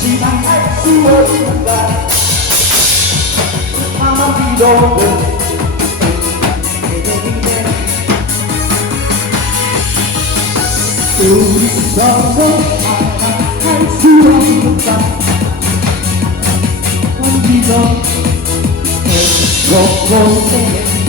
지나갈 수 없는가 나만 믿어도 우리 서로 살아갈 수 없는가 혼기도 해보고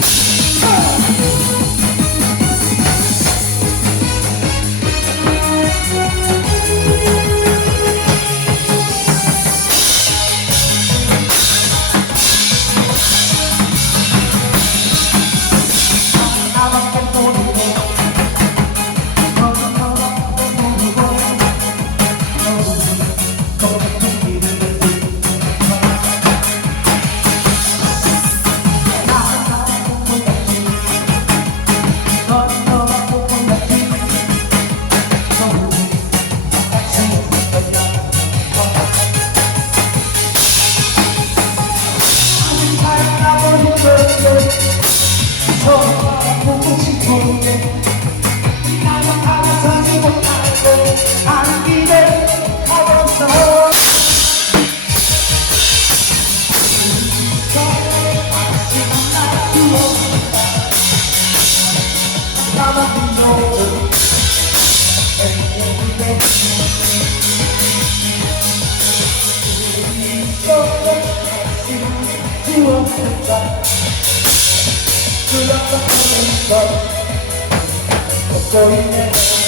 보이네